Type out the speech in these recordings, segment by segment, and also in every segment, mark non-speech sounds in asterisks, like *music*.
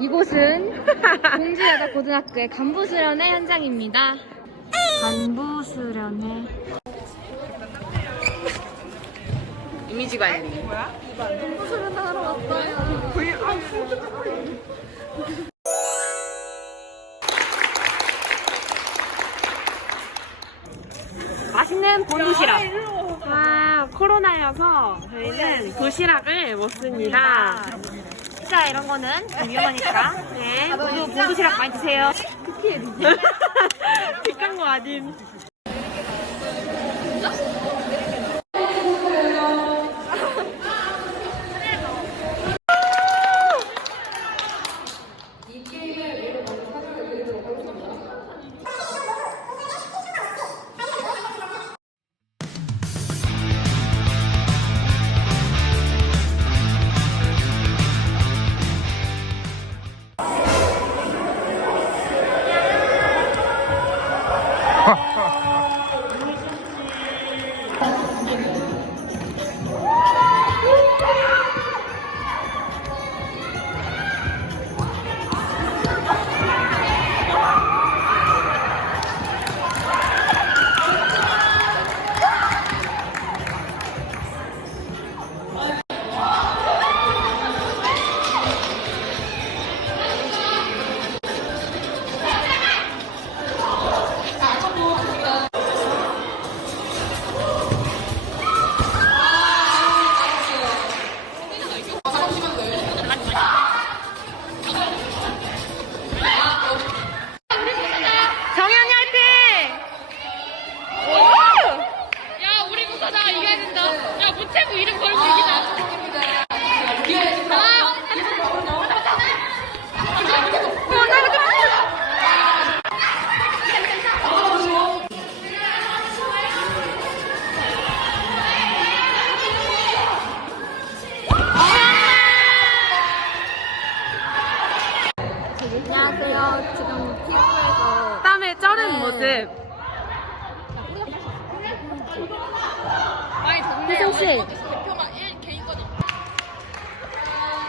이곳은 *laughs* 공주여자 고등학교의 간부 수련회 현장입니다. 간부 수련회. 이미지 관리. 간부 수련하러 왔어요. 맛있는 본도시락. 아, 코로나여서 저희는 도시락을 먹습니다. 피자 이런 거는 좀 위험하니까. 네, 모두 본도시락 많이 드세요. *laughs* 특히 뒷간 거 아님.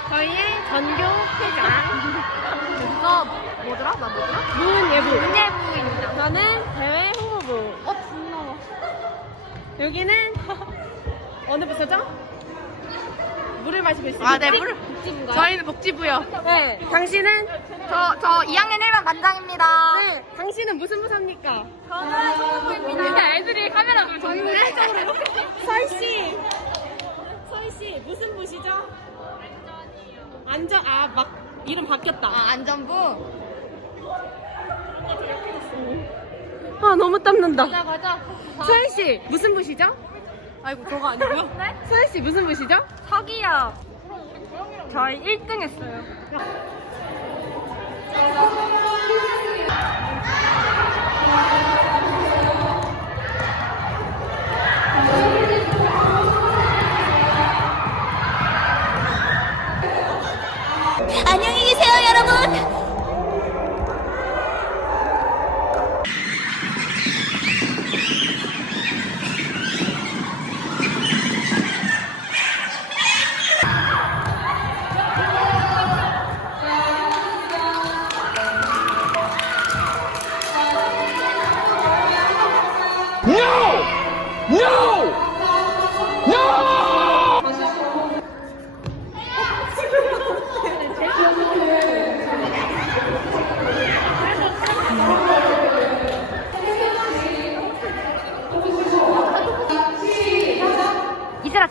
저희의 전교 회장 이거 뭐더라? 나 뭐더라? 문예부. 문예부입니다. 저는 대외 홍보부. 어, 분노. 여기는 *laughs* 어느 부서죠? 물을 마시고 있습니다. 아, 네, 물을- 복지부인가요? 저희는 복지부요. 네. 당신은? 저, 저 2학년 1반 반장입니다. 네. 당신은 무슨 부서입니까? 저는 소부입니다. 그러니까 애들이 카메라 보면 저희는 이쪽으로 이렇게. 서희씨. 서희씨, 무슨 부시죠? 안전, 아, 막, 이름 바뀌었다. 아, 안전부? 아, 너무 땀난다. 가자, 가자. 서희씨, 무슨 부시죠? 아이고, 그거 아니고요. *laughs* 네? 서희씨, 무슨 부시죠? 서기요. 저희 1등 했어요.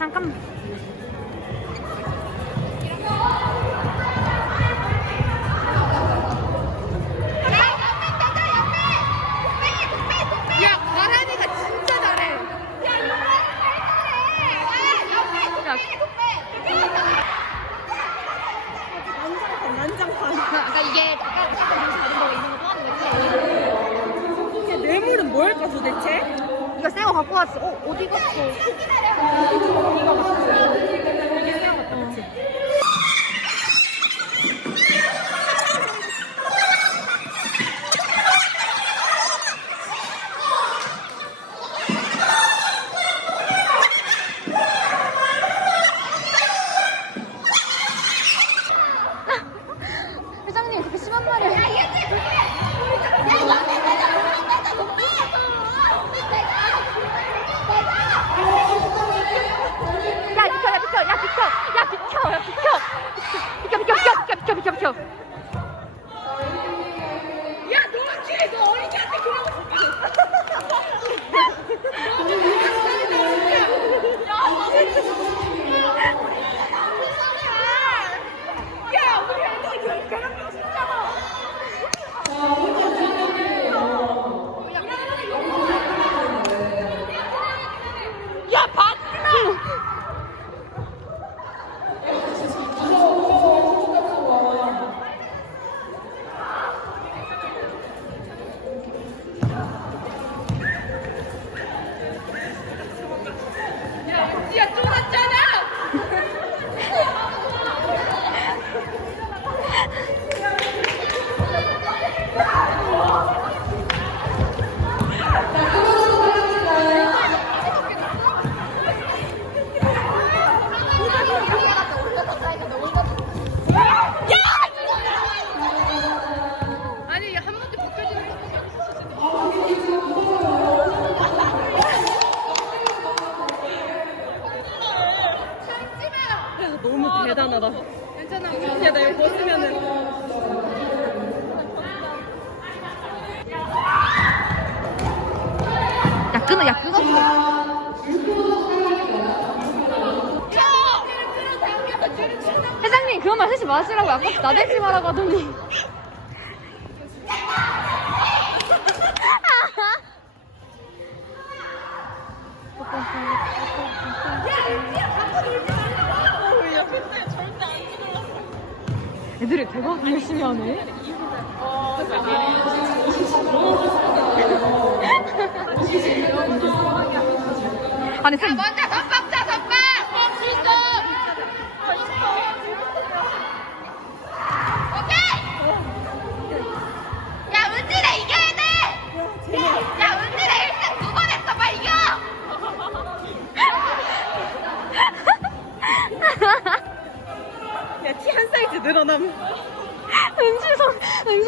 이 갖고 왔어. 어, 어디 갔어? 그치? 회장님 그렇게 심한 말을 chụp chụp. 너무 대단하다. 괜찮아. 야, 나 이거 벗으면은. 야 끊어 야 끊어 회장님 말 하지 마시라고 아까 나대지 말라고 하더니 대박 열심히 하네? 아니 쌤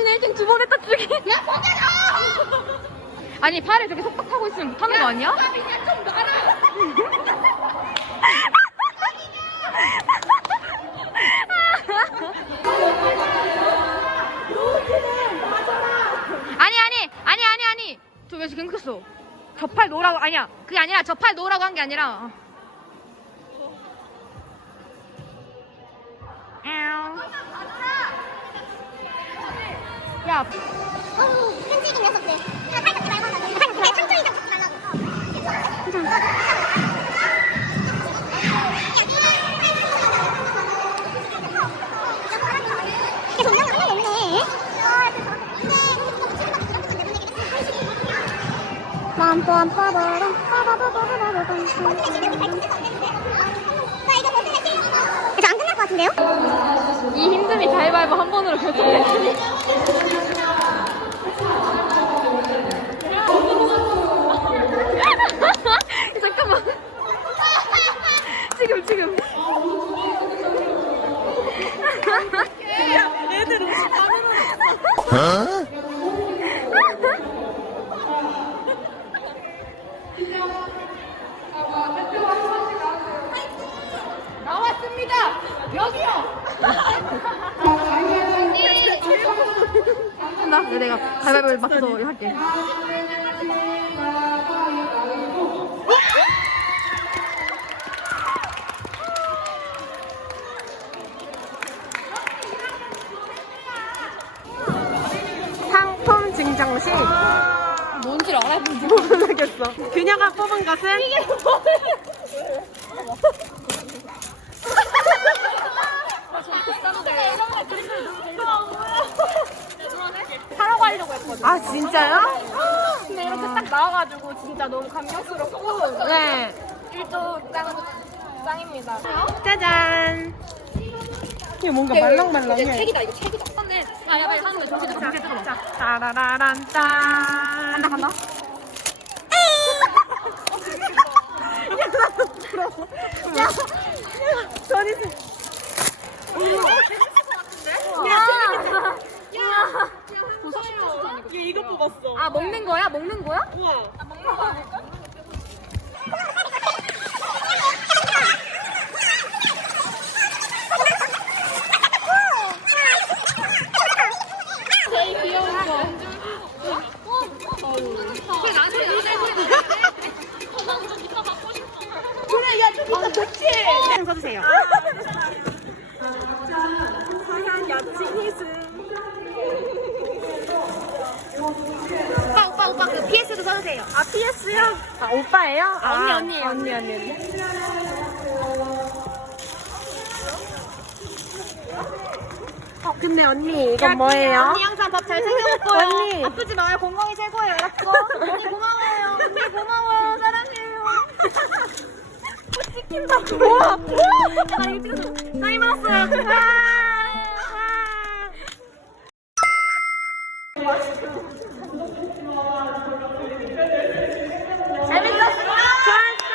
선 은진 1등 두 번 했다 죽이 야, 보자줘. 아니 팔을 저렇게 속박하고 있으면 못하는 거 아니야? 밥 이제 좀 놔라. 아니 아니 아니 아니 아니 저 왜 지금 끊겼어 저 팔 놓으라고 아니야 그게 아니라 저 팔 놓으라고 한 게 아니라 에옹. 야 어우, 끈질긴 녀석들. 야, 팔 걷지 말고 하자. 팔 걷지 말고. 천천히 좀 걷지 말라고. 빰빰 빠바람 빠바바바바바밤 나 이거 벗으면 실력 이거 안 끝날 것 같은데요? 이 힘듦이 가위바위보 한 번으로 잠깐만 지금 지금 야, 애들 옷이 다 늘어났어. 나왔습니다. 여기요. 나 내가 가위바위보 맞춰서 할게. 상품 증정식. 뭔지 알아보지 모르겠어. 그녀가 뽑은 것은? 이게 사러 가려고 했거든. 아 진짜요? 근데 이렇게 딱 나와가지고 진짜 너무 감격스럽고 네. 일도 짱 짱입니다. 짜잔. 이게 뭔가 말랑말랑해. 이거 책이다. 근데 아, 야 빨리 사는 거 정신 좀 정신 좀. 자, 따라라란 딴. 간다 간다. 전이 얘 이거 뽑았어. 아 먹는 거야? 먹는 거야? 우와. 아, 먹는 거 아닐까? 제일 귀여운 거. 어, 어, 어. 그래 나한테 그래 야 저기 있다 그치? 사주세요. 아. 써주세요. 아 오빠예요? 아, 언니. 언니 언니 언니. 어 근데 언니 이건 뭐예요? 언니 항상 밥잘 챙겨먹고요. *laughs* 언니. 아프지 마요. 건강이 최고예요. 알았어? 언니 고마워요. 언니 고마워요. 사랑해요. *laughs* 찍힌다. 우와. 나 이거 나이 많았어요. 아, 아. 재밌었어요. 좋았어요.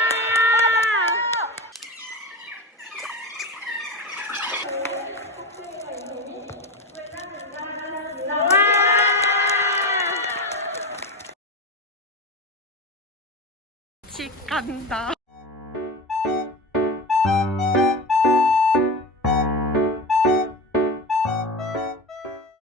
집 간다.